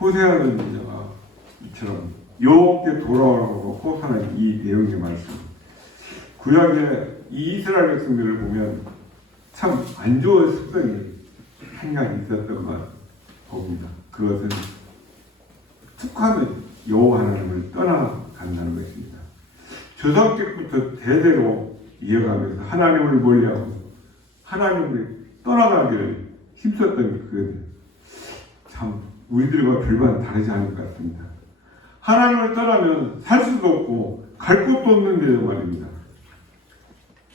호세아 선지자가 이처럼 여호와께 돌아오라고 호소하는 이 내용의 말씀, 구약의 이 이스라엘 백성들을 보면 참 안 좋은 습성이 한 가지 있었던 것 봅니다. 그것은 툭하면 여호와 하나님을 떠나간다는 것입니다. 조상 때부터 대대로 이어가면서 하나님을 멀리하고 하나님을 떠나가기를 힘썼던 그것은 참 우리들과 별반 다르지 않을 것 같습니다. 하나님을 떠나면 살 수도 없고 갈 곳도 없는데도 말입니다.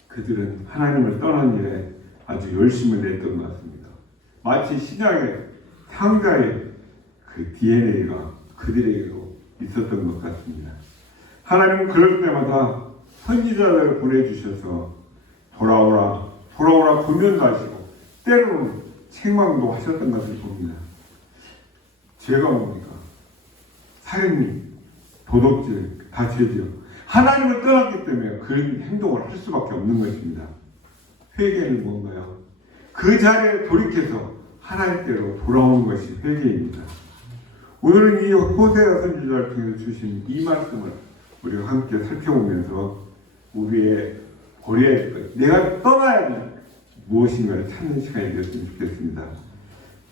그들은 하나님을 떠난 일에 아주 열심을 냈던 것 같습니다. 마치 신약의 상자의 그 DNA가 그들에게도 있었던 것 같습니다. 하나님은 그럴 때마다 선지자들을 보내주셔서 돌아오라 권면도 하시고 때로는 책망도 하셨던 것을 봅니다. 죄가 뭡니까? 살인, 도덕질, 다 죄죠. 하나님을 떠났기 때문에 그런 행동을 할 수밖에 없는 것입니다. 회개는 뭔가요? 그 자리에 돌이켜서 하나님께로 돌아오는 것이 회개입니다. 오늘은 이 호세아 선지자를 통해서 주신 이 말씀을 우리가 함께 살펴보면서 우리의 버려야 될 것, 내가 떠나야 될 무엇인가를 찾는 시간이 되었으면 좋겠습니다.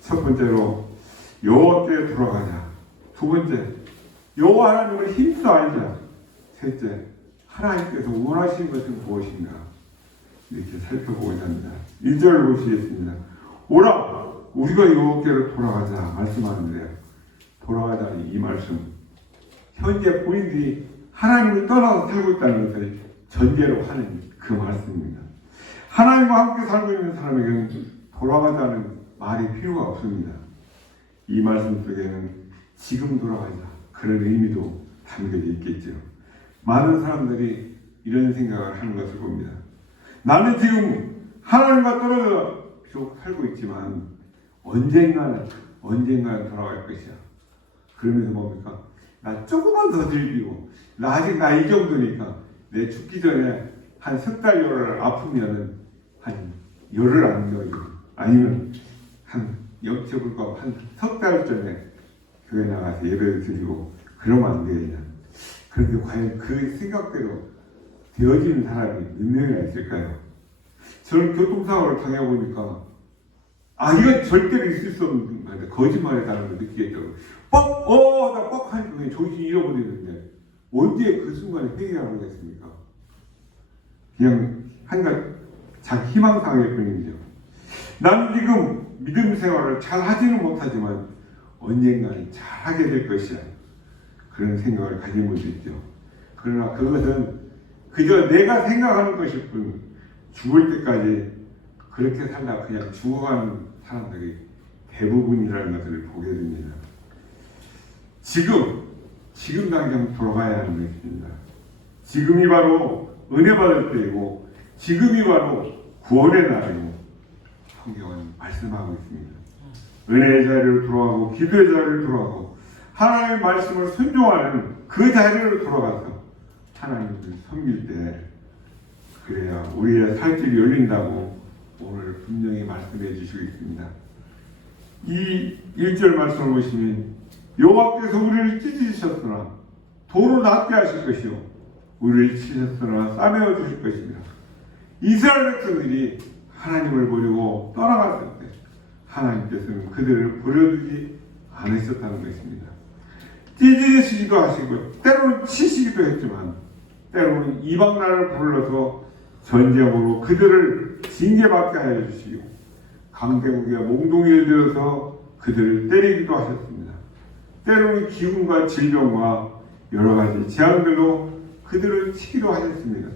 첫 번째로 여호와께 돌아가자. 두 번째, 여호와 하나님을 힘써 알자. 셋째, 하나님께서 원하시는 것은 무엇인가, 이렇게 살펴보고자 합니다. 1절을 보시겠습니다. 오라, 우리가 여호와께로 돌아가자 말씀하는데요. 돌아가자니 이 말씀, 현재 본인들이 하나님을 떠나서 살고 있다는 것을 전제로 하는 그 말씀입니다. 하나님과 함께 살고 있는 사람에게는 돌아가자는 말이 필요가 없습니다. 이 말씀 속에는 지금 돌아가자, 그런 의미도 담겨져 있겠죠. 많은 사람들이 이런 생각을 하는 것을 봅니다. 나는 지금 하나님과 떨어져 비록 살고 있지만 언젠가는 돌아갈 것이야. 그러면서 뭡니까? 나 조금만 더 즐기고, 나 아직 이 정도니까 내 죽기 전에 한 석 달 열흘 아프면은 한 열흘 안 넣어요. 아니면 한 역적을까 한 석 달 전에 교회 나가서 예배를 드리고 그러면 안 되겠냐. 그런데 과연 그 생각대로 되어지는 사람이 몇 명이나 있을까요? 저는 교통사고를 당해보니까 이건 절대로 있을 수 없는 건데 거짓말이라는 걸 느끼겠더라고요. 나 하니까 그냥 정신 잃어버리는데 언제 그 순간에 회개하고 있습니까? 그냥 한가 자기 희망사항일 뿐이죠. 나는 지금 믿음 생활을 잘 하지는 못하지만 언젠가는 잘 하게 될 것이야. 그런 생각을 가진 분도 있죠. 그러나 그것은 그저 내가 생각하는 것일 뿐, 죽을 때까지 그렇게 살다 그냥 죽어가는 사람들이 대부분이라는 것을 보게 됩니다. 지금 당장 돌아가야 하는 것입니다. 지금이 바로 은혜 받을 때이고 지금이 바로 구원의 날이고 성경은 말씀하고 있습니다. 은혜의 자리로 돌아가고 기도의 자리로 돌아가고 하나님의 말씀을 순종하는 그 자리로 돌아가서 하나님을 섬길 때 그래야 우리의 살 길이 열린다고 오늘 분명히 말씀해 주시고 있습니다. 이 1절 말씀을 보시면 여호와께서 우리를 찢으셨으나 도로 낫게 하실 것이요 우리를 치셨으나 싸매어 주실 것입니다. 이스라엘 백성들이 하나님을 버리고 떠나갔을 때 하나님께서는 그들을 버려두지 않으셨다는 것입니다. 찢으시기도 하시고 때로는 치시기도 했지만 때로는 이방 나라를 불러서 전쟁으로 그들을 징계받게 하여 주시고 강대국의 몽둥이를 들어서 그들을 때리기도 하셨습니다. 때로는 기근과 질병과 여러 가지 재앙들로 그들을 치기도 하셨습니다.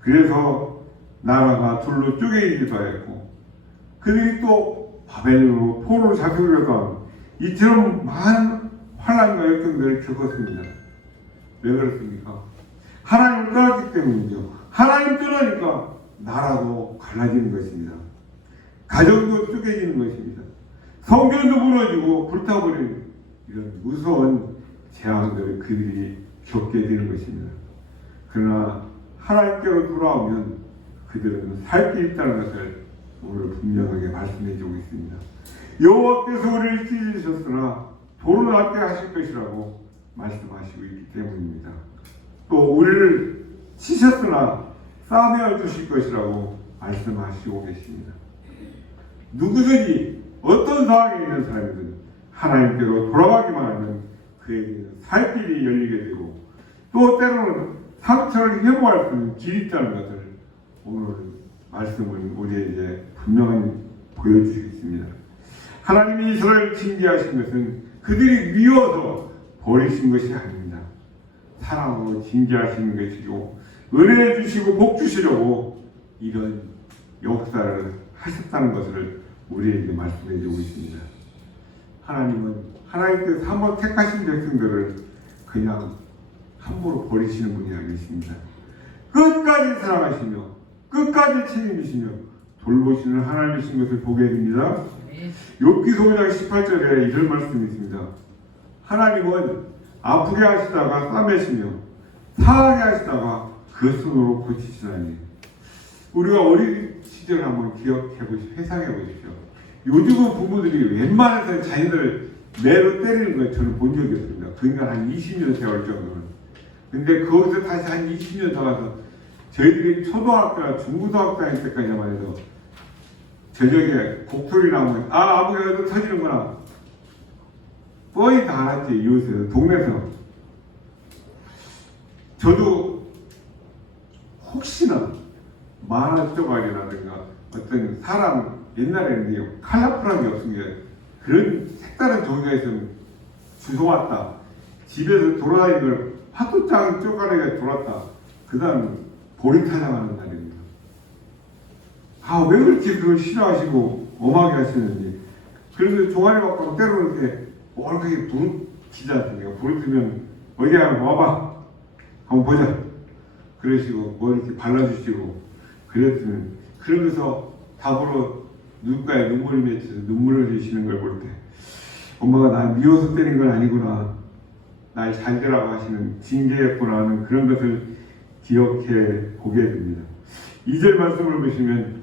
그래서 나라가 둘로 쪼개지기도 했고 그들이 또 바벨론으로 포로로 잡히려고 하는 이처럼 많은 환난과 역경들을 겪었습니다. 왜 그렇습니까? 하나님을 떠났기 때문이죠. 하나님 떠나니까 나라도 갈라지는 것입니다. 가정도 쪼개지는 것입니다. 성전도 무너지고 불타버리는 이런 무서운 재앙들을 그들이 겪게 되는 것입니다. 그러나 하나님께로 돌아오면 그들은 살 게 있다는 것을 오늘 분명하게 말씀해 주고 있습니다. 여호와께서 우리를 찢으셨으나 도로 낫게 하실 것이라고 말씀하시고 있기 때문입니다. 또 우리를 치셨으나 싸매어 주실 것이라고 말씀하시고 계십니다. 누구든지 어떤 상황에 있는 사람이든 하나님께로 돌아가기만 하면 그에게는 살 길이 열리게 되고 또 때로는 상처를 회복할 수 있는 길이 있다는 것을 오늘 말씀은 우리에게 분명히 보여주시겠습니다. 하나님이 이스라엘을 징계하신 것은 그들이 미워서 버리신 것이 아닙니다. 사랑으로 징계하시는 것이고 은혜 주시고 복 주시려고 이런 역사를 하셨다는 것을 우리에게 말씀해 주고 있습니다. 하나님은 하나님께서 한번 택하신 백성들을 그냥 함부로 버리시는 분이 아니십니다. 끝까지 사랑하시며 끝까지 책임지시며 돌보시는 하나님이신 것을 보게 됩니다. 욥기서 5장 18절에 이런 말씀이 있습니다. 하나님은 아프게 하시다가 싸매시며 상하게 하시다가 그 손으로 고치시다니. 우리가 어린 시절 한번 기억해 보십시오. 회상해 보십시오. 요즘은 부모들이 웬만해서 자녀들 매로 때리는 걸 저는 본 적이 없습니다. 그러니까 한 20년 세월 정도는. 근데 거기서 다시 한 20년 더 가서 저희들이 초등학교나 중고등학교 다닐 때까지만 해도 저녁에 곡소리 나면 아버지가 또 터지는구나. 뻔히 다 알았지. 이웃에서 동네에서. 저도 혹시나 만화 조각이라든가 어떤 사람 옛날에는 컬러풀한 게 없으니까 그런 색다른 종이가 있으면 주워왔다. 집에서 돌아다니는 걸 화투장 쪼가리가 돌았다. 그 다음 보리타장하는 날입니다. 왜 그렇게 그걸 싫어하시고 엄하게 하시는지. 그래서 종아리 갖고 때로는 이렇게 얼굴에 불을 켜지 않습니까? 불을 켜면 어디 한번 와봐. 한번 보자. 그러시고 뭐 이렇게 발라주시고 그랬으면 그러면서 답으로 눈가에 눈물이 맺혀서 눈물을 흘리시는 걸 볼 때 엄마가 날 미워서 때린 건 아니구나. 날 잘 되라고 하시는 징계였구나 하는 그런 것을 기억해 보게 됩니다. 2절 말씀을 보시면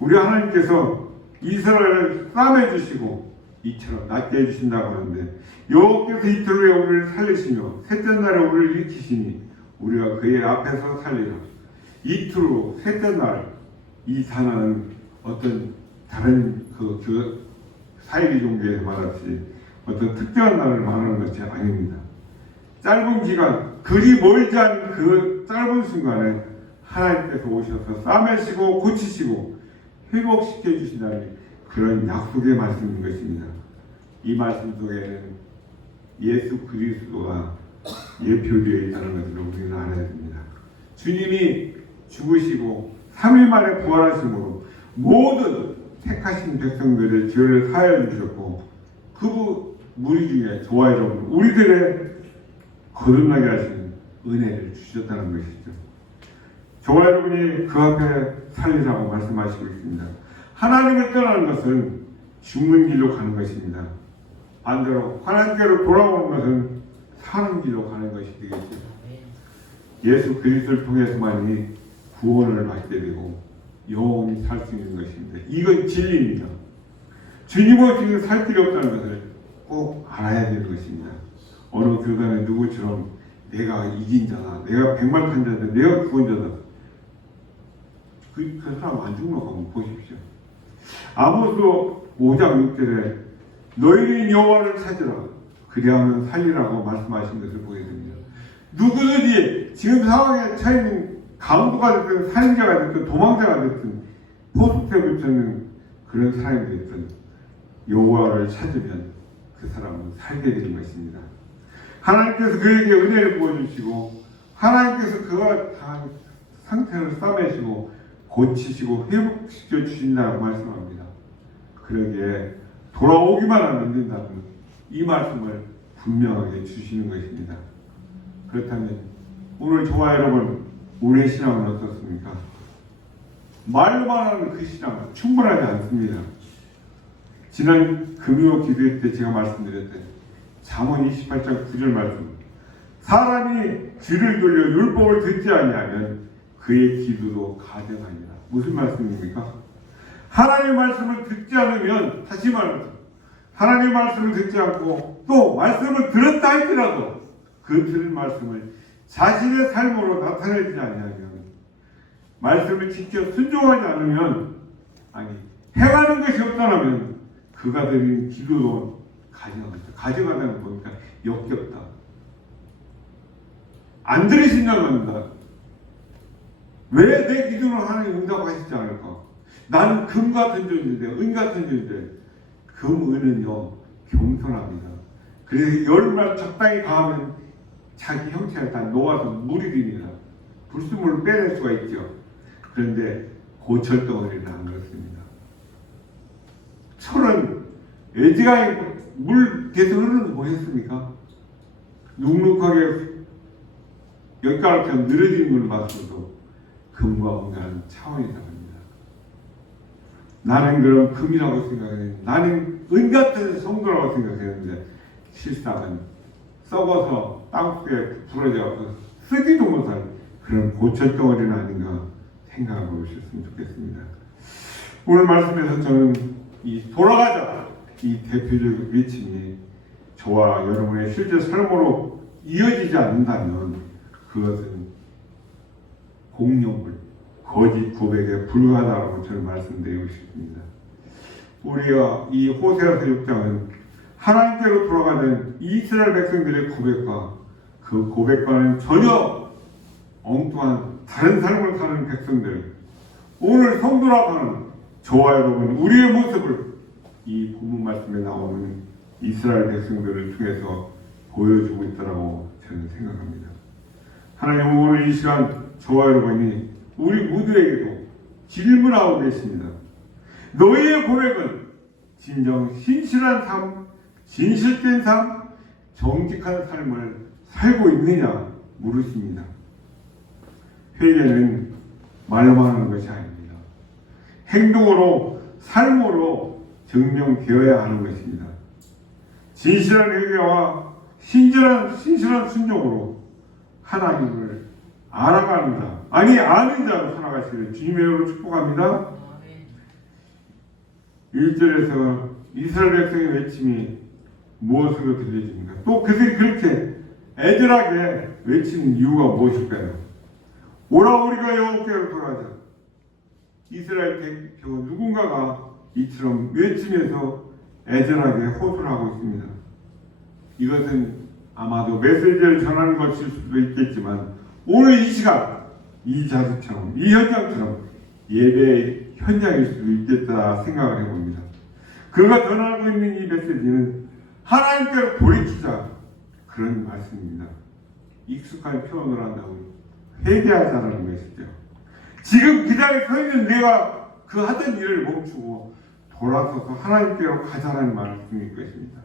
우리 하나님께서 이스라엘을 싸매 주시고 이처럼 낫게 해주신다고 하는데 여호와께서 이틀 후에 우리를 살리시며 셋째 날에 우리를 일으키시니 우리가 그의 앞에서 살리라. 이틀 후 셋째 날 이 단어는 어떤 다른 그 사이비 종교에서 말하듯이 어떤 특별한 날을 말하는 것이 아닙니다. 짧은 기간 그리 멀지 않은 그 짧은 순간에 하나님께서 오셔서 싸매시고 고치시고 회복시켜 주신다는 그런 약속의 말씀인 것입니다. 이 말씀 속에는 예수 그리스도가 예표되어 있다는 것을 우리는 알아야 됩니다. 주님이 죽으시고 3일 만에 부활하심으로 모든 택하신 백성들의 죄를 사하여 주셨고 그 무리 중에 저와 여러분 우리들의 거듭나게 하시는 은혜를 주셨다는 것이죠. 저와 여러분이 그 앞에 살리라고 말씀하시고 있습니다. 하나님을 떠나는 것은 죽는 길로 가는 것입니다. 반대로 하나님께로 돌아오는 것은 사는 길로 가는 것이 되겠죠. 예수 그리스도를 통해서만이 구원을 받게 되고 영원히 살 수 있는 것입니다. 이건 진리입니다. 주님 없이는 살 길이 없다는 것을 꼭 알아야 되는 것입니다. 어느 교단에 누구처럼 내가 이긴 자다, 내가 백만탄자다, 내가 구원자다. 그 사람 안 죽는 거 한번 보십시오. 아모스 5장 6절에 너희는 여호와를 찾으라 그리하면 살리라고 말씀하신 것을 보게 됩니다. 누구든지 지금 상황에 처해있는 강도가 됐든 살인자가 됐든 도망자가 됐든 포스트에 붙여있는 그런 사람이 됐든 여호와를 찾으면 그 사람은 살게 되는 것입니다. 하나님께서 그에게 은혜를 부어주시고 하나님께서 그가 다 상태를 싸매시고 고치시고 회복시켜 주신다고 말씀합니다. 그러기에 돌아오기만 하면 된다는 이 말씀을 분명하게 주시는 것입니다. 그렇다면 오늘 저와 여러분 우리의 신앙은 어떻습니까? 말로만 하는 그 신앙은 충분하지 않습니다. 지난 금요 기도회 때 제가 말씀드렸던 잠언 28장 9절 말씀 사람이 귀를 돌려 율법을 듣지 아니하면 그의 기도도 가증하니라. 무슨 말씀입니까? 하나님의 말씀을 듣지 않으면 다시 말해서 하나님의 말씀을 듣지 않고 또 말씀을 들었다 할지라도 그 들은 말씀을 자신의 삶으로 나타내지 아니하면, 말씀을 지켜 순종하지 않으면, 아니 행하는 것이 없다면 그가 드린 기도도 가져가다는 보니까 역겹다. 안 들으신다고 합니다. 왜 내 기도를 하나님 응답하시지 않을까? 나는 금 같은 존재인데, 은 같은 존재. 금, 은은요 겸손합니다. 그래서 열만 적당히 가하면 자기 형체가 다 녹아서 물이 됩니다. 불순물을 빼낼 수가 있죠. 그런데 고철덩어리는 안 그렇습니다. 철은 애지간히 물 계속 흐르는 거 보셨습니까? 눅눅하게 엿가락처럼 늘어지는 걸 봤어도 금과 은과는 차원이 다릅니다. 나는 그럼 금이라고 생각했는데, 나는 은 같은 성도라고 생각했는데, 실상은 썩어서 땅속에 부러져서 쓰지도 못한 그런 고철덩어리는 아닌가 생각해 보셨으면 좋겠습니다. 오늘 말씀에서 저는 이 돌아가자, 이 대표적 외침이 저와 여러분의 실제 삶으로 이어지지 않는다면 그것은 공룡물, 거짓 고백에 불과하다고 저는 말씀드리고 싶습니다. 우리가 이 호세아서 6장은 하나님께로 돌아가는 이스라엘 백성들의 고백과 그 고백과는 전혀 엉뚱한 다른 삶을 사는 백성들, 오늘 성도라고 하는 저와 여러분, 우리의 모습을 이 본문 말씀에 나오는 이스라엘 백성들을 통해서 보여주고 있다고 저는 생각합니다. 하나님은 오늘 이 시간 저와 여러분이 우리 모두에게도 질문하고 계십니다. 너희의 고백은 진정 신실한 삶, 진실된 삶, 정직한 삶을 살고 있느냐 물으십니다. 회개는 말로만 하는 것이 아닙니다. 행동으로, 삶으로 증명되어야 하는 것입니다. 진실한 회개와 신실한 순종으로 하나님을 알아가는 자, 아니 아는 자로 살아가시기를 주님의 이름으로 축복합니다. 1절에서 이스라엘 백성의 외침이 무엇으로 들려집니까? 또 그들이 그렇게 애절하게 외치는 이유가 무엇일까요? 오라 우리가 여호와께로 돌아가자. 이스라엘 대표 누군가가 이처럼 외치면서 애절하게 호소를 하고 있습니다. 이것은 아마도 메시지를 전하는 것일 수도 있겠지만 오늘 이 시간, 이 자리처럼, 이 현장처럼 예배 현장일 수도 있겠다 생각을 해봅니다. 그가 전하고 있는 이 메시지는 하나님께로 돌이키자, 그런 말씀입니다. 익숙한 표현을 한다면 회개하자라는 것이죠. 지금 그 자리에 서 있는 내가 그 하던 일을 멈추고 돌아서서 하나님께로 가자라는 말씀일 것입니다.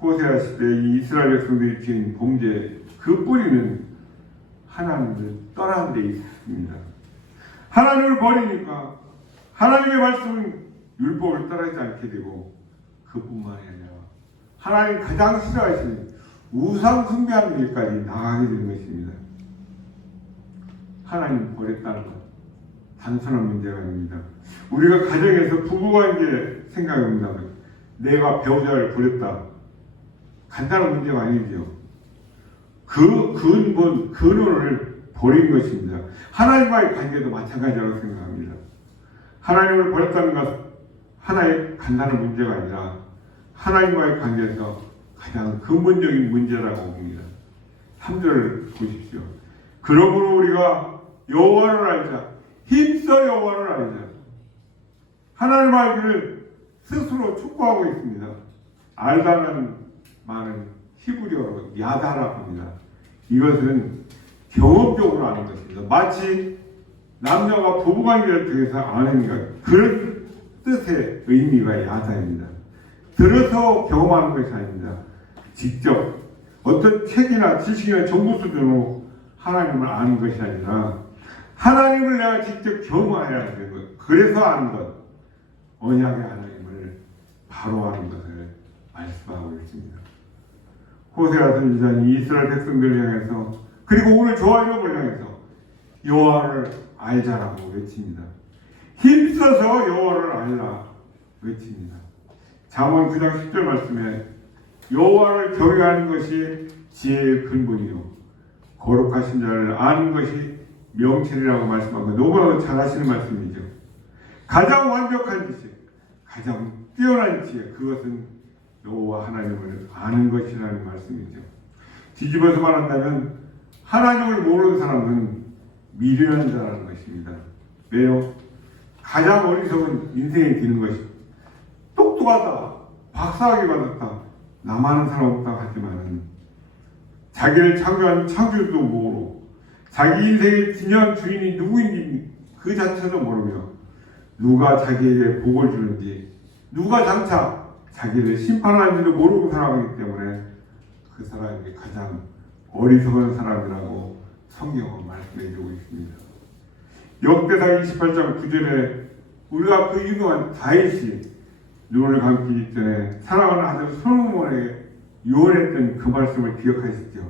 호세아 시대 이 이스라엘 백성들이 지은 범죄 그 뿌리는 하나님을 떠난 데 있습니다. 하나님을 버리니까 하나님의 말씀 율법을 따르지 않게 되고, 그뿐만 아니라 하나님 가장 싫어하시는 우상 숭배하는 일까지 나가게 되는 것입니다. 하나님 버렸다는 것 단순한 문제가 아닙니다. 우리가 가정에서 부부관계 생각해본다면 내가 배우자를 버렸다, 간단한 문제가 아니죠. 그 근원을 버린 것입니다. 하나님과의 관계도 마찬가지라고 생각합니다. 하나님을 버렸다는 것은 하나의 간단한 문제가 아니라 하나님과의 관계에서 가장 근본적인 문제라고 봅니다. 3절을 보십시오. 그러므로 우리가 여호와를 알자, 힘써 여호와를 알자. 하나님 알기를 스스로 촉구하고 있습니다. 알다는 말은 히브리어로 야다라고 합니다. 이것은 경험적으로 아는 것입니다. 마치 남녀가 부부관계를 통해서 아는 것, 그런 뜻의 의미가 야다입니다. 들어서 경험하는 것이 아닙니다. 직접 어떤 책이나 지식이나 정보 수준으로 하나님을 아는 것이 아니라 하나님을 내가 직접 경험해야 하는 것, 그래서 아는 것, 언약의 하나님을 바로 아는 것을 말씀하고 있습니다. 호세아 선지자는 이스라엘 백성들을 향해서, 그리고 오늘 저와 여러분을 향해서 여호와를 알자라고 외칩니다. 힘써서 여호와를 알라 외칩니다. 잠언 9장 10절 말씀에 여호와를 경외하는 것이 지혜의 근본이요 거룩하신 자를 아는 것이 명철이라고 말씀한 거 너무나도 잘 하시는 말씀이죠. 가장 완벽한 지식, 가장 뛰어난 지혜, 그것은 여호와 하나님을 아는 것이라는 말씀이죠. 뒤집어서 말한다면 하나님을 모르는 사람은 미련한 자라는 것입니다. 왜요? 가장 어리석은 인생에 드는 것이 똑똑하다, 박사학위 받았다, 나만한 사람 없다 하지만은 자기를 창조한 창조주도 모르고 자기 인생의 진정한 주인이 누구인지 그 자체도 모르며 누가 자기에게 복을 주는지 누가 장차 자기를 심판하는지도 모르고 살아가기 때문에 그 사람이 가장 어리석은 사람이라고 성경은 말씀해주고 있습니다. 역대상 28장 9절에 우리가 그 유명한 다윗이 눈을 감기 전에 사랑하는 아들 솔로몬에게 유언했던 그 말씀을 기억하시죠.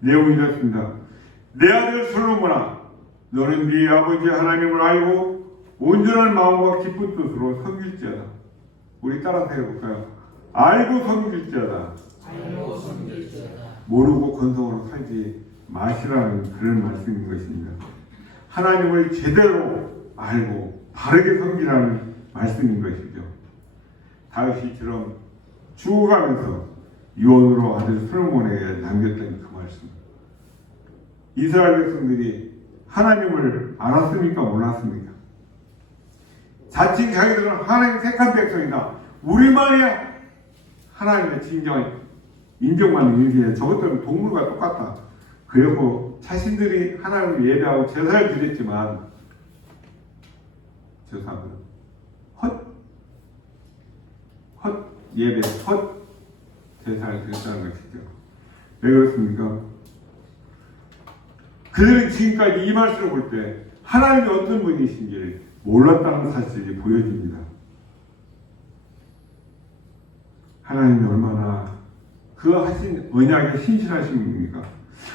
내용이 이렇습니다. 내 아들 솔로몬아, 너는 네 아버지 하나님을 알고 온전한 마음과 기쁜 뜻으로 섬길지어다. 우리 따라서 해볼까요? 알고 섬길지어다. 모르고 건성으로 살지 마시라는 그런 말씀인 것입니다. 하나님을 제대로 알고 바르게 섬기라는 말씀인 것이죠. 다윗이처럼 죽어가면서 유언으로 아들 솔로몬에게 남겼던 그 말씀. 이스라엘 백성들이 하나님을 알았습니까? 몰랐습니까? 자칭 자기들은 하나님 택한 백성이다. 우리만이 하나님의 진정한 인정받는 인생에 저것들은 동물과 똑같다. 그리고 자신들이 하나님을 예배하고 제사를 드렸지만 저 사람은 헛 예배, 헛 제사를 드렸다는 것이죠. 왜 그렇습니까? 그들은 지금까지 이 말씀을 볼 때 하나님이 어떤 분이신지를 몰랐다는 사실이 보여집니다. 하나님이 얼마나 그 하신 언약에 신실하신 분입니까?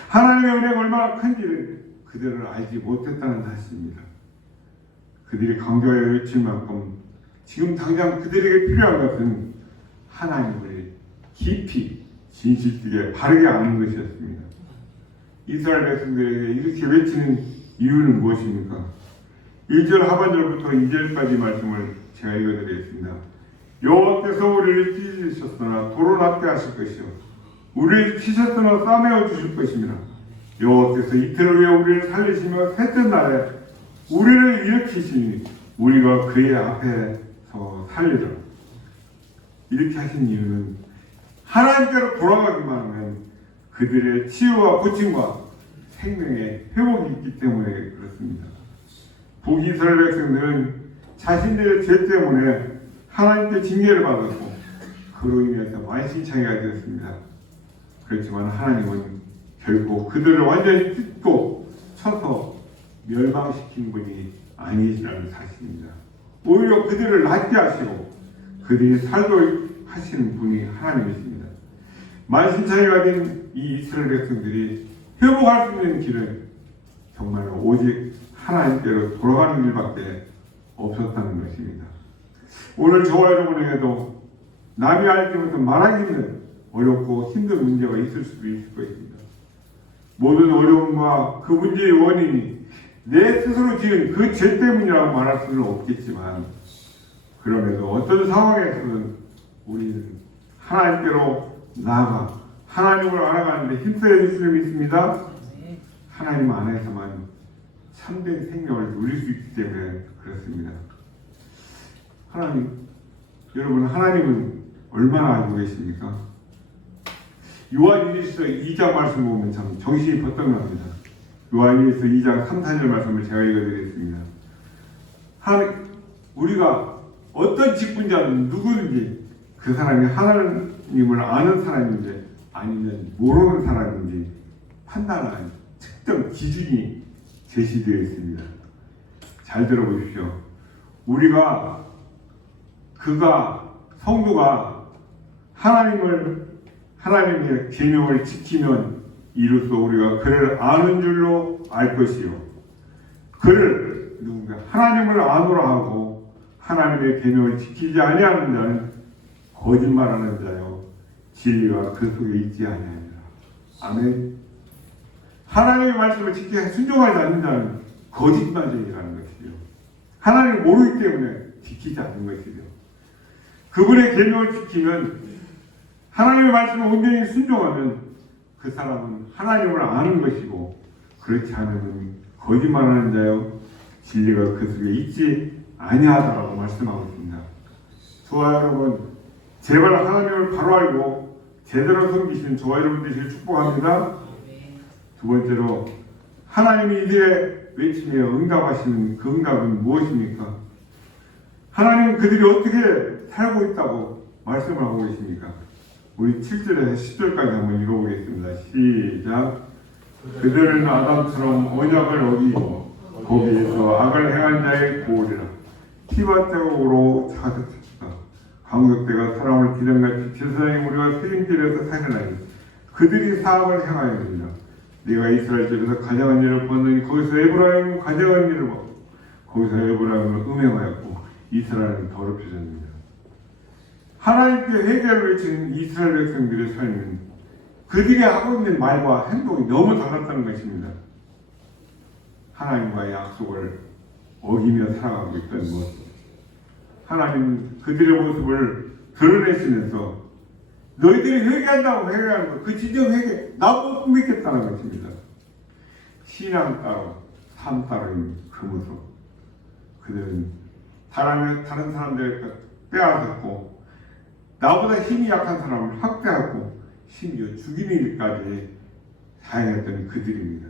하나님의 은혜가 얼마나 큰지를 그들을 알지 못했다는 사실입니다. 그들이 강조하여 외칠 만큼 지금 당장 그들에게 필요한 것은 하나님을 깊이 진실되게 바르게 아는 것이었습니다. 이스라엘 백성들에게 이렇게 외치는 이유는 무엇입니까? 1절 하반절부터 2절까지 말씀을 제가 읽어드리겠습니다. 여호와께서 우리를 찢으셨으나 도로 낫게 하실 것이요 우리를 치셨으나 싸매어 주실 것입니다. 여호와께서 이틀 후에 우리를 살리시며 셋째 날에 우리를 일으키시니 우리가 그의 앞에서 살리라. 이렇게 하신 이유는 하나님께로 돌아가기만 하면 그들의 치유와 고침과 생명의 회복이 있기 때문에 그렇습니다. 북이스라엘 백성들은 자신들의 죄 때문에 하나님께 징계를 받았고 그로 인해서 만신창이가 되었습니다. 그렇지만 하나님은 결코 그들을 완전히 찢고 쳐서 멸망시킨 분이 아니시라는 사실입니다. 오히려 그들을 낫게 하시고 그들이 살도록 하시는 분이 하나님이십니다. 만신창이가 된 이 이스라엘 백성들이 회복할 수 있는 길은 정말 오직 하나님께로 돌아가는 일밖에 없었다는 것입니다. 오늘 저와 여러분에게도 남이 알지 못한 말하기는 어렵고 힘든 문제가 있을 수도 있을 것입니다. 모든 어려움과 그 문제의 원인이 내 스스로 지은 그 죄 때문이라고 말할 수는 없겠지만 그럼에도 어떤 상황에서는 우리는 하나님께로 나아가 하나님을 알아가는데 힘써야 될 줄 믿습니다. 하나님 안에서만 참된 생명을 누릴 수 있기 때문에 그렇습니다. 여러분 하나님은 얼마나 알고 계십니까? 요한일서 2장 말씀 보면 참 정신이 버떡 납니다. 요한일서 2장 3, 4절 말씀을 제가 읽어드리겠습니다. 우리가 어떤 직분자는 누구든지 그 사람이 하나님을 아는 사람인지 아니면 모르는 사람인지 판단하는 특정 기준이 제시되어 있습니다. 잘 들어보십시오. 성도가 하나님의 계명을 지키면 이로써 우리가 그를 아는 줄로 알 것이요. 하나님을 아노라 하고 하나님의 계명을 지키지 아니하는 자는 거짓말하는 자요 진리가 그 속에 있지 아니하니라. 아멘. 하나님의 말씀을 지켜 순종하지 않는 자는 거짓말쟁이라는 것이죠. 하나님을 모르기 때문에 지키지 않는 것이죠. 그분의 계명을 지키면, 하나님의 말씀을 온전히 순종하면 그 사람은 하나님을 아는 것이고, 그렇지 않으면 거짓말하는 자여 진리가 그 속에 있지 아니하다라고 말씀하고 있습니다. 저와 여러분, 제발 하나님을 바로 알고 제대로 섬기시는 저와 여러분 되시길 축복합니다. 두 번째로, 하나님이 이들의 외침에 응답하시는 그 응답은 무엇입니까? 하나님은 그들이 어떻게 살고 있다고 말씀을 하고 계십니까? 우리 7절에서 10절까지 한번 읽어보겠습니다. 시작. 그들은 아담처럼 언약을 어기고 거기에서 악을 행한 자의 고울이라. 피바자국으로 자득했다. 강격대가 사람을 기름같이 제사장이 우리가 세임길에서 살아나니 그들이 사악을 행하였느니라. 네가 이스라엘 집에서 가장한 일을 보았느니 거기서 에브라임 가장한 일을 보았고 거기서 에브라임을 음행하였고 이스라엘은 더럽혀졌느니라. 하나님께 회개를 외치는 이스라엘 백성들의 삶은 그들이 하고 있는 말과 행동이 너무 달랐다는 것입니다. 하나님과의 약속을 어기며 살아가고 있다는 것. 하나님은 그들의 모습을 드러내시면서 너희들이 회개한다고 회개하는 것, 그 진정 회개, 나보고 믿겠다는 것입니다. 신앙 따로, 삶 따로인 그 모습. 그들은 다른 사람들을 빼앗았고, 나보다 힘이 약한 사람을 학대하고, 심지어 죽이는 일까지 사용했던 그들입니다.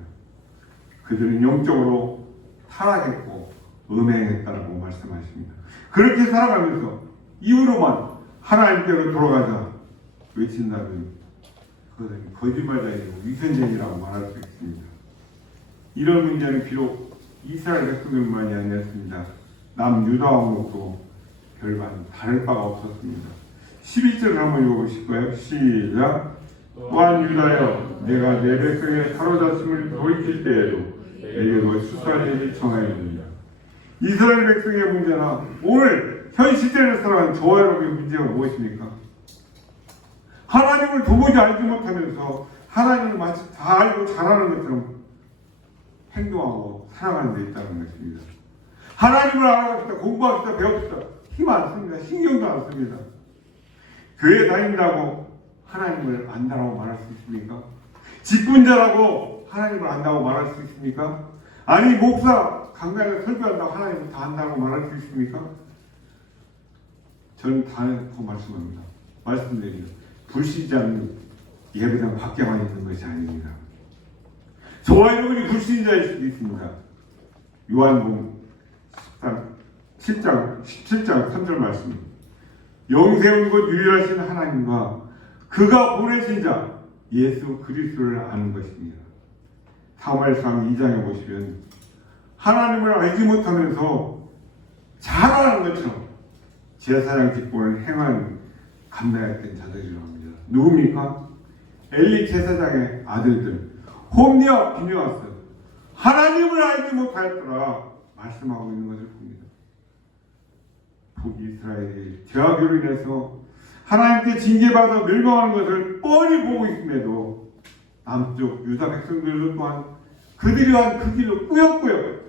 그들은 영적으로 타락했고, 음행했다고 말씀하십니다. 그렇게 살아가면서 이후로만 하나님께로 돌아가자 외친다면 그것은 거짓말쟁이고 위선쟁이라고 말할 수 있습니다. 이런 문제는 비록 이스라엘 백성들만이 아니었습니다. 남유다 왕국도 별반 다를 바가 없었습니다. 11절을 한번 읽어보실까요? 시작. 또한 유다여 내가 내 백성의 사로잡힘을 돌이킬 때에도 내게도 수사제를 청하였느니라. 이스라엘 백성의 문제나 오늘 현 시대를 살아가는 저와 여러분의 문제가 무엇입니까? 하나님을 도무지 알지 못하면서 하나님을 마치 다 알고 잘하는 것처럼 행동하고 살아가는 데 있다는 것입니다. 하나님을 알아갑시다, 공부합시다, 배웁시다. 힘 안 씁니다. 신경도 안 씁니다. 교회 다닌다고 하나님을 안다라고 말할 수 있습니까? 직분자라고 하나님을 안다고 말할 수 있습니까? 아니 목사 강단에 설교한다고 하나님을 다 안다고 말할 수 있습니까? 저는 다 않고 말씀합니다. 말씀드립니다. 불신자는 예배당 밖에만 있는 것이 아닙니다. 저와 여러분이 불신자일 수도 있습니다. 요한복음 7장 3절 말씀. 영세운 것 유일하신 하나님과 그가 보내신 자 예수 그리스도를 아는 것입니다. 사무엘상 2장에 보시면 하나님을 알지 못하면서 잘하는 것처럼 제사장 직분을 행한 감당했던 자들이라고 합니다. 누굽니까? 엘리 제사장의 아들들 홈리와 비느하스 하나님을 알지 못하였더라 말씀하고 있는 것을 봅니다. 북이스라엘이 죄악으로 인해서 하나님께 징계받아 멸망하는 것을 뻔히 보고 있음에도 남쪽 유다 백성들도 또한 그들이 한 그 길로 꾸역꾸역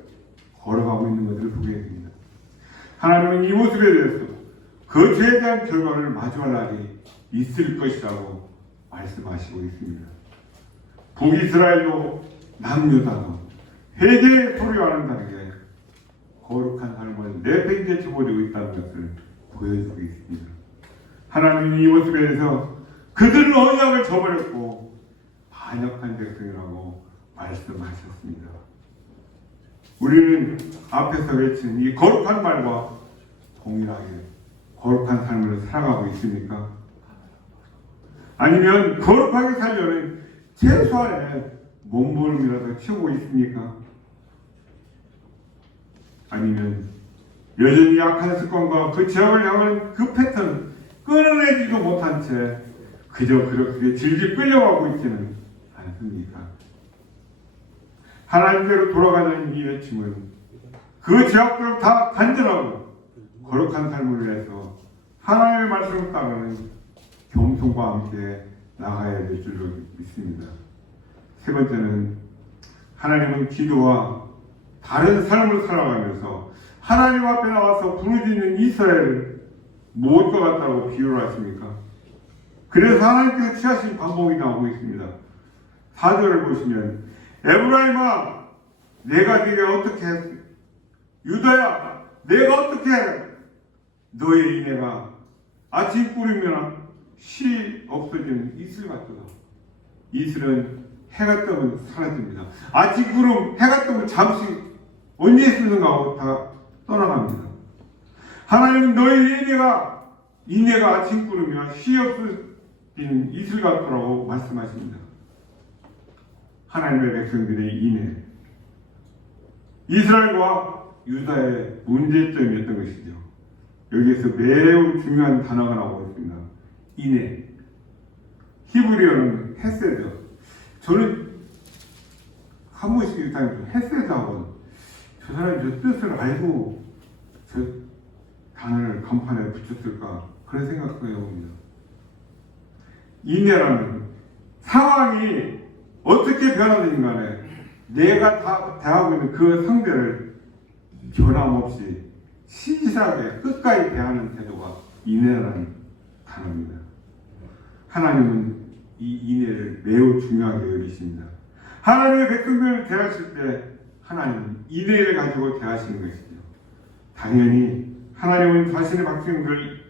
걸어가고 있는 것을 보게 됩니다. 하나님은 이 모습에 대해서 그 죄에 대한 결과를 마주할 날이 있을 것이라고 말씀하시고 있습니다. 북이스라엘도 남유다도 회개의 소리와는 다르게 거룩한 삶을 내팽개쳐 버리고 있다는 것을 보여주고 있습니다. 하나님은 이 모습에 대해서 그들은 언약을 저버렸고 반역한 백성이라고 말씀하셨습니다. 우리는 앞에서 외친 이 거룩한 말과 동일하게 거룩한 삶을 살아가고 있습니까? 아니면 거룩하게 살려는 최소한의 몸부림이라도 치우고 있습니까? 아니면 여전히 약한 습관과 그 죄악을 향한 그 패턴 끊어내지도 못한 채 그저 그렇게 질질 끌려가고 있지는 않습니까? 하나님께로 돌아가는 이 외침은 그 죄악들을 다 단절하고 거룩한 삶을 위해서 하나님의 말씀을 따르는 겸손과 함께 나가야 될 줄로 믿습니다. 세 번째는 하나님은 기도와 다른 삶을 살아가면서 하나님 앞에 나와서 부르짖는 이스라엘을 무엇과 같다고 비유를 하십니까? 그래서 하나님께서 취하신 방법이 나오고 있습니다. 4절을 보시면 에브라임아 내가 네게 어떻게 했어? 유다야 내가 어떻게 해? 너의 인애가 아침 꾸리면 시 없어지는 이슬 같도다. 이슬은 해가 뜨면 사라집니다. 아침 구름 해가 뜨면 잠시 언제 쓰는가 하고 다 떠나갑니다. 하나님은 너의 인애가 아침 구름이나 시 없어지는 이슬 같더라고 말씀하십니다. 하나님의 백성들의 인애, 이스라엘과 유다의 문제점이었던 것이죠. 여기에서 매우 중요한 단어가 나오고 있습니다. 인애. 히브리어는 헤세드. 저는 한 번씩 일단 헤세드 학원, 저 사람이 저 뜻을 알고 저 단어를 간판에 붙였을까 그런 생각도 해봅니다. 인애라는 상황이 어떻게 변하든 간에 내가 대하고 있는 그 상대를 변함없이 신실하게 끝까지 대하는 태도가 인애라는 단어입니다. 하나님은 이 인애를 매우 중요하게 여기십니다. 하나님의 백성들을 대하실 때 하나님은 인애를 가지고 대하시는 것이죠. 당연히 하나님은 자신의 백성들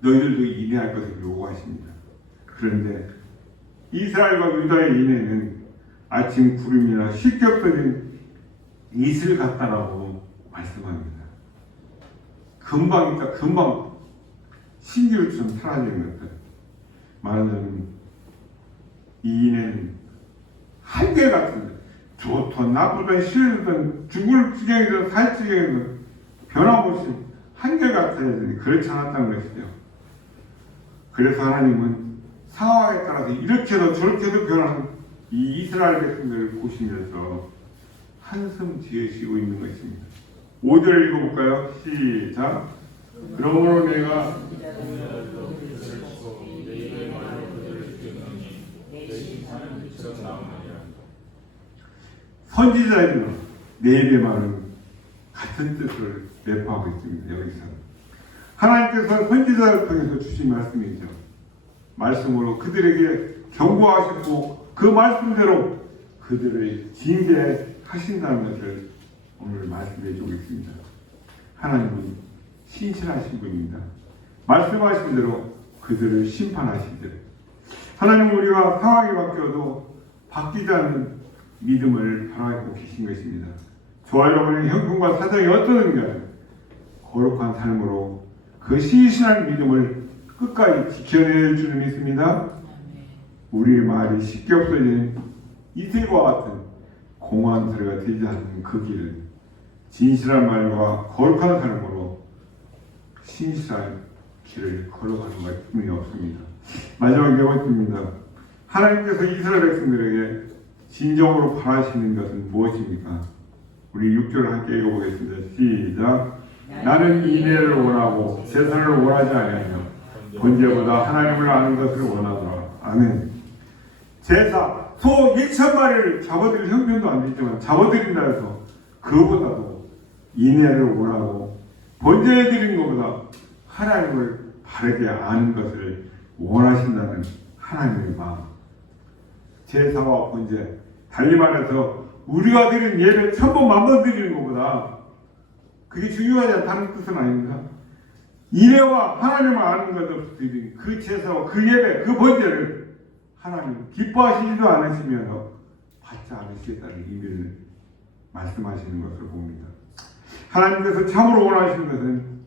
너희들도 인애할 것을 요구하십니다. 그런데 이스라엘과 유다의 인애는 아침 구름이나 쉽게 없어진 이슬 같다라고 말씀합니다. 금방 있다 금방 신기루처럼 사라지는 것들. 말하자면 이 인애는 한결같습니다. 좋든 나쁘든 싫든 죽을 지경이든 살 지경이든 변함없이 한결같아야 되는데 그렇지 않았다는 것이죠. 그래서 하나님은 상황에 따라서 이렇게도 저렇게도 변하는 이 이스라엘 백성들을 보시면서 한숨 지으시고 있는 것입니다. 5절 읽어볼까요? 시작. 그러므로 내가 선지자들은 내 입의 말은 같은 뜻을 내포하고 있습니다. 여기서 하나님께서 선지자를 통해서 주신 말씀이죠. 말씀으로 그들에게 경고하시고 그 말씀대로 그들을 징계하신다는 것을 오늘 말씀해 주고 있습니다. 하나님은 신실하신 분입니다. 말씀하신 대로 그들을 심판하시듯 하나님은 우리가 상황이 바뀌어도 바뀌지 않는 믿음을 바라고 계신 것입니다. 저와 여러분의 형편과 사정이 어떠든가 거룩한 삶으로 그 신실한 믿음을 끝까지 지켜낼 줄 믿습니다. 우리의 말이 쉽게 없어진 이슬과 같은 공허한 소리가 되지 않는 그 길을 진실한 말과 거룩한 삶으로 신실한 길을 걸어가는 것뿐이 없습니다. 마지막 네 번째입니다. 하나님께서 이스라엘 백성들에게 진정으로 바라시는 것은 무엇입니까? 우리 6절을 함께 읽어보겠습니다. 시작. 나는 인애를 원하고 세상을 원하지 아니하며 번제보다 하나님을 아는 것을 원하노라. 아멘. 제사, 소 1,000마리를 잡아들일 형편도 안 되지만 잡아들인다 해서 그보다도 인애를 원하고 번제해드린 것보다 하나님을 바르게 아는 것을 원하신다는 하나님의 마음. 제사와 번제, 달리 말해서 우리가 드린 예배 1,000번 만번 드리는 것보다 그게 중요하지 않다는 뜻은 아닙니다. 인애와 하나님을 아는 것을 드린 그 제사와 그 예배, 그 번제를 하나님 기뻐하시지도 않으시면서 받지 않으시겠다는 의미를 말씀하시는 것을 봅니다. 하나님께서 참으로 원하시는 것은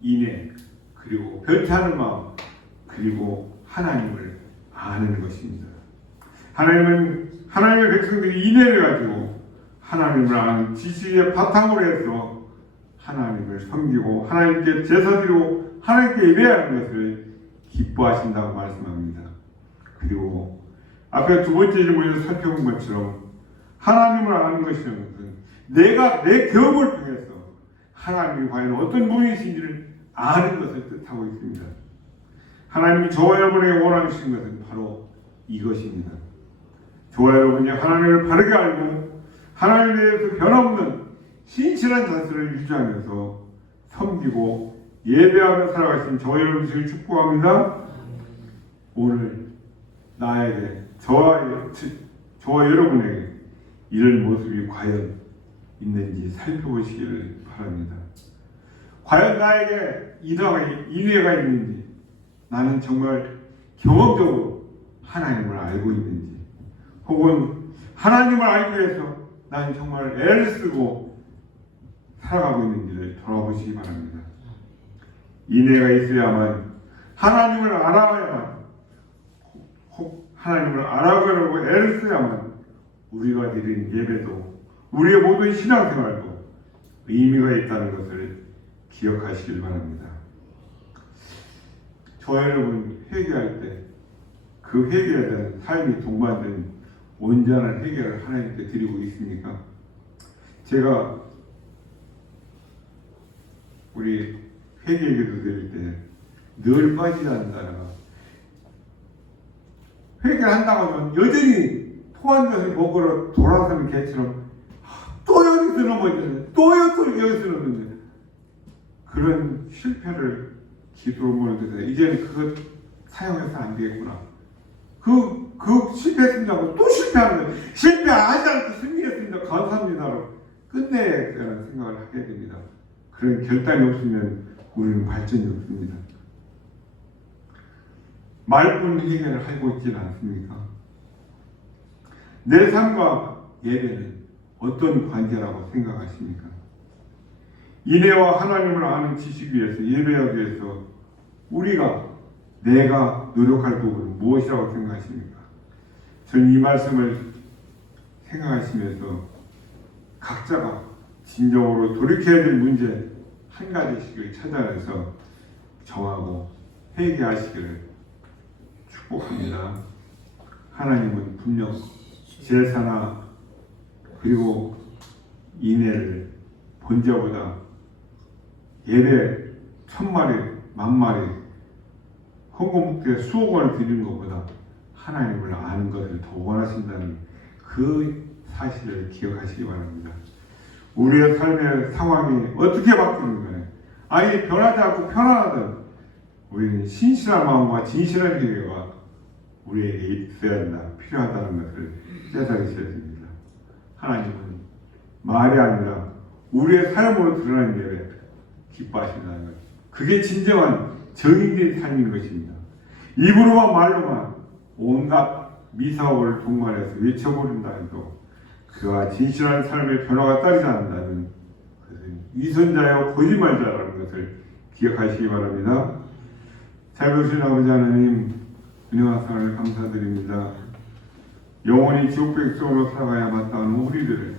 인애, 그리고 별타는 마음, 그리고 하나님을 아는 것입니다. 하나님은 하나님의 백성들이 인애를 가지고 하나님을 아는 지식의 바탕으로 해서 하나님을 섬기고 하나님께 제사드리고 하나님께 예배하는 것을 기뻐하신다고 말씀합니다. 그리고 앞에 두 번째 질문에서 살펴본 것처럼 하나님을 아는 것이라는 것은 내가 내 경험을 통해서 하나님이 과연 어떤 분이신지를 아는 것을 뜻하고 있습니다. 하나님이 저와 여러분에게 원하시는 것은 바로 이것입니다. 저와 여러분이 하나님을 바르게 알고 하나님에 대해서 변함없는 신실한 자세를 유지하면서 섬기고 예배하며 살아가신 저와 여러분을 축복합니다. 오늘 나에게 저와 여러분에게 이런 모습이 과연 있는지 살펴보시기를 바랍니다. 과연 나에게 인애가 있는지, 나는 정말 경험적으로 하나님을 알고 있는지, 혹은 하나님을 알기 위해서 나는 정말 애를 쓰고 살아가고 있는지를 돌아보시기 바랍니다. 인애가 있어야만, 하나님을 알아야만, 하나님을 알아보려고 애를 써야만 우리가 드리는 예배도, 우리의 모든 신앙생활도 의미가 있다는 것을 기억하시길 바랍니다. 저와 여러분 회개할 때 그 회개에 대한 삶이 동반된 온전한 회개를 하나님께 드리고 있습니까? 제가 우리 회개기도 드릴 때 늘 빠지지 않는다가 회개를 한다고 하면 여전히 토한 것을 먹으러 돌아서는 개처럼 또 여기서 넘어지네, 또 여기서 넘어지네, 그런 실패를 기도로 모르는데 이제는 그것 사용해서 안 되겠구나. 그 실패했습니다고 또 실패하는 거예요. 실패하지 않고 승리했습니다. 감사합니다로 끝내야 되는 생각을 하게 됩니다. 그런 결단이 없으면 우리는 발전이 없습니다. 말뿐 해결을 하고 있지는 않습니까? 내 삶과 예배는 어떤 관계라고 생각하십니까? 인애와 하나님을 아는 지식 위해서, 예배하기 위해서 내가 노력할 부분은 무엇이라고 생각하십니까? 저는 이 말씀을 생각하시면서 각자가 진정으로 돌이켜야 될 문제 한 가지씩을 찾아내서 정하고 회개하시기를 축복합니다. 하나님은 분명 제사나 그리고 인애를 번제보다 예배 1000마리, 10,000마리, 헌금목에 수억 원을 드리는 것보다 하나님을 아는 것을 더 원하신다는 그 사실을 기억하시기 바랍니다. 우리의 삶의 상황이 어떻게 바뀌는가요? 아니 변하지 않고 편안하든 우리는 신실한 마음과 진실한 기회가 우리에게 있어야 한다, 필요하다는 것을 깨달으셔야 됩니다. 하나님은 말이 아니라 우리의 삶으로 드러나는 예배 기뻐하신다는 것, 그게 진정한 정인된 삶인 것입니다. 입으로만 말로만 온갖 미사오를 동반해서 외쳐버린다 해도 그와 진실한 삶의 변화가 따르지 않는다는 것은 위선자여 거짓말자라는 것을 기억하시기 바랍니다. 잘 보신 아버지 하나님, 은혜와 사랑을 감사드립니다. 영원히 지옥 백성으로 살아가야 마땅한 우리들을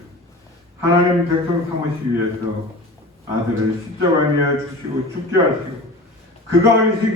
하나님 백성 삼으시기 위해서 아들을 십자가에 내어 주시고 죽게 하시고 그가 의식